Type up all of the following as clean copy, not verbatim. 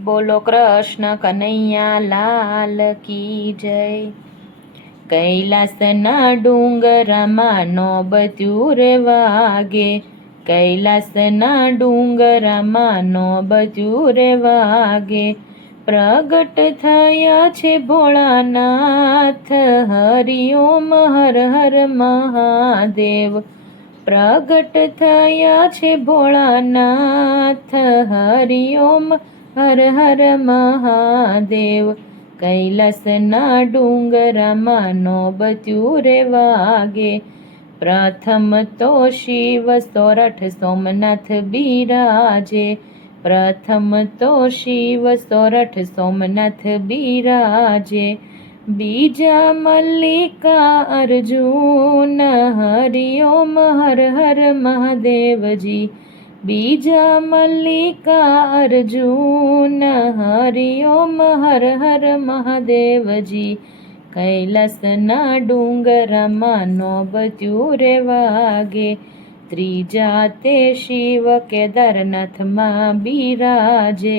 બોલો કૃષ્ણ કનૈયા લાલ કી જય। કૈલાસના ડુંગરામાં નોબત્યું રે વાગે, કૈલાસના ડુંગરામાં નોબત્યું રે વાગે। પ્રગટ થયા છે ભોળાનાથ, હરિ ઓમ હર હર મહાદેવ। પ્રગટ થયા છે ભોળાનાથ, હરિ ઓમ હર હર મહાદેવ। કૈલાસના ડુંગરામાં નોબત્યું રે વાગે, પ્રથમ તો શિવ સોરઠ સોમનાથ બિરાજે। પ્રથમ તો શિવ સોરઠ સોમનાથ બિરાજે, બીજા મલ્લિકા અર્જુન, હરિ ઓમ હર હર મહાદેવજી। બીજા મલ્લિકા અર્જુન, હરિ ઓમ હર હર મહાદેવજી। કૈલાસના ડુંગરામાં નોબત્યું રે વાગે, ત્રીજા તે શિવ કેદારનાથમાં બિરાજે।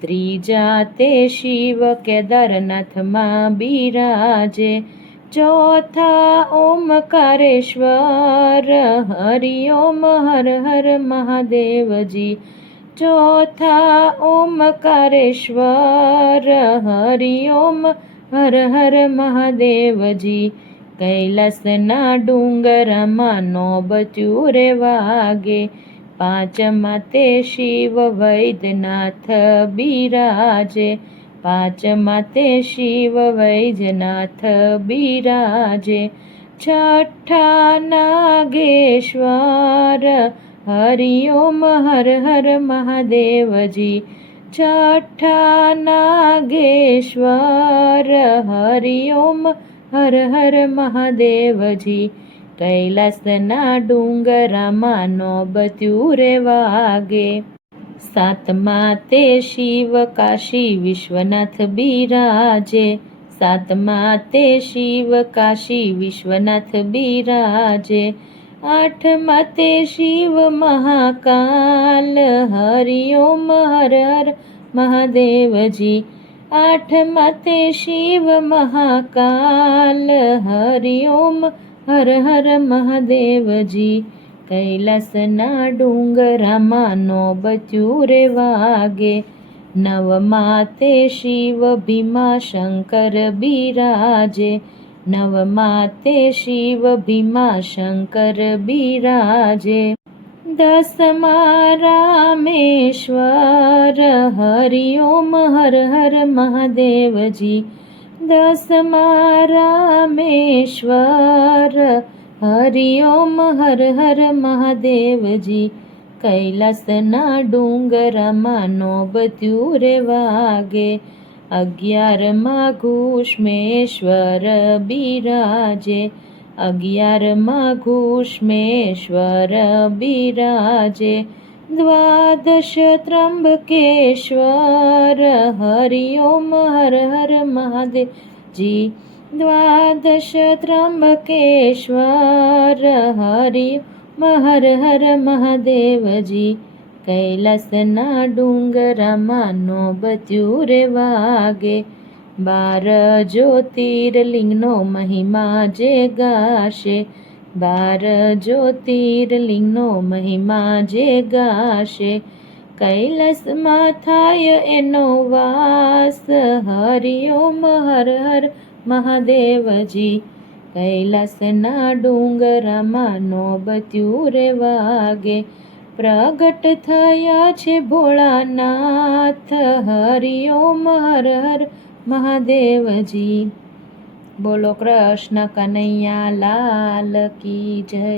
ત્રીજા તે શિવ કેદારનાથમાં બિરાજે, ચોથા ઓમકારેશ્વર, હરિ ઓમ હર હર મહાદેવજી। ચોથા ઓમકારેશ્વર, હરિ ઓમ હર હર મહાદેવજી। કૈલાસના ડુંગરામાં નોબત્યું રે વાગે, પાંચમા તે શિવ વૈદ્યનાથ બિરાજે। પાંચમા તે શિવ વૈદ્યનાથ બિરાજે, છઠ્ઠા નાગેશ્વર, હરિ ઓમ હર હર મહાદેવજી। છઠ્ઠા નાગેશ્વર, હરિ ઓમ હર હર મહાદેવજી। કૈલાસના ડુંગરામાં નોબત્યું રે વાગે, સાતમા તે શિવ કાશી વિશ્વનાથ બિરાજે। સાતમા તે શિવ કાશી વિશ્વનાથ બિરાજે, આઠમા તે શિવ મહાકાલ, હરિ ઓમ હર હર મહાદેવજી। આઠમા તે શિવ મહાકાલ, હરિ ઓમ હર હર મહાદેવજી। કૈલાસના ડુંગરામાં નોબત્યું રે વાગે, નવમા તે શિવ ભીમાશંકર બિરાજે। નવમા તે શિવ ભીમાશંકર બિરાજે, દસમા રામેશ્વર, હરિ ઓમ હર હર મહાદેવજી। દસમા રામેશ્વર, હરિ ઓમ હર હર મહાદેવજી। કૈલાસના ડુંગરામાં નોબત્યું રે વાગે, અગિયારમા ઘૂષ્મેશ્વર બિરાજે। અગિયારમા ઘૂષ્મેશ્વર બિરાજે, દ્વાદશ ત્રંબકેશ્વર, હરિ ઓમ હર હર મહાદેવજી। દ્વાદશ ત્રંબકેશ્વર, હરિ ઓમ હર હર મહાદેવજી। કૈલાસના ડુંગરામાં નોબત્યું રે વાગે, 12 જ્યોતિર્લિંગનો મહિમા જે ગાશે। 12 જ્યોતિર્લિંગનો મહિમા જે ગાશે, કૈલાસમાં થાય એનો વાસ, હરિ ઓમ હર હર મહાદેવજી। કૈલાસના ડુંગરામાં નોબત્યું રે વાગે, પ્રગટ થયા છે ભોળાનાથ, હરિ ઓમ હર હર મહાદેવજી। બોલો કૃષ્ણ કનૈયા લાલ કી જય।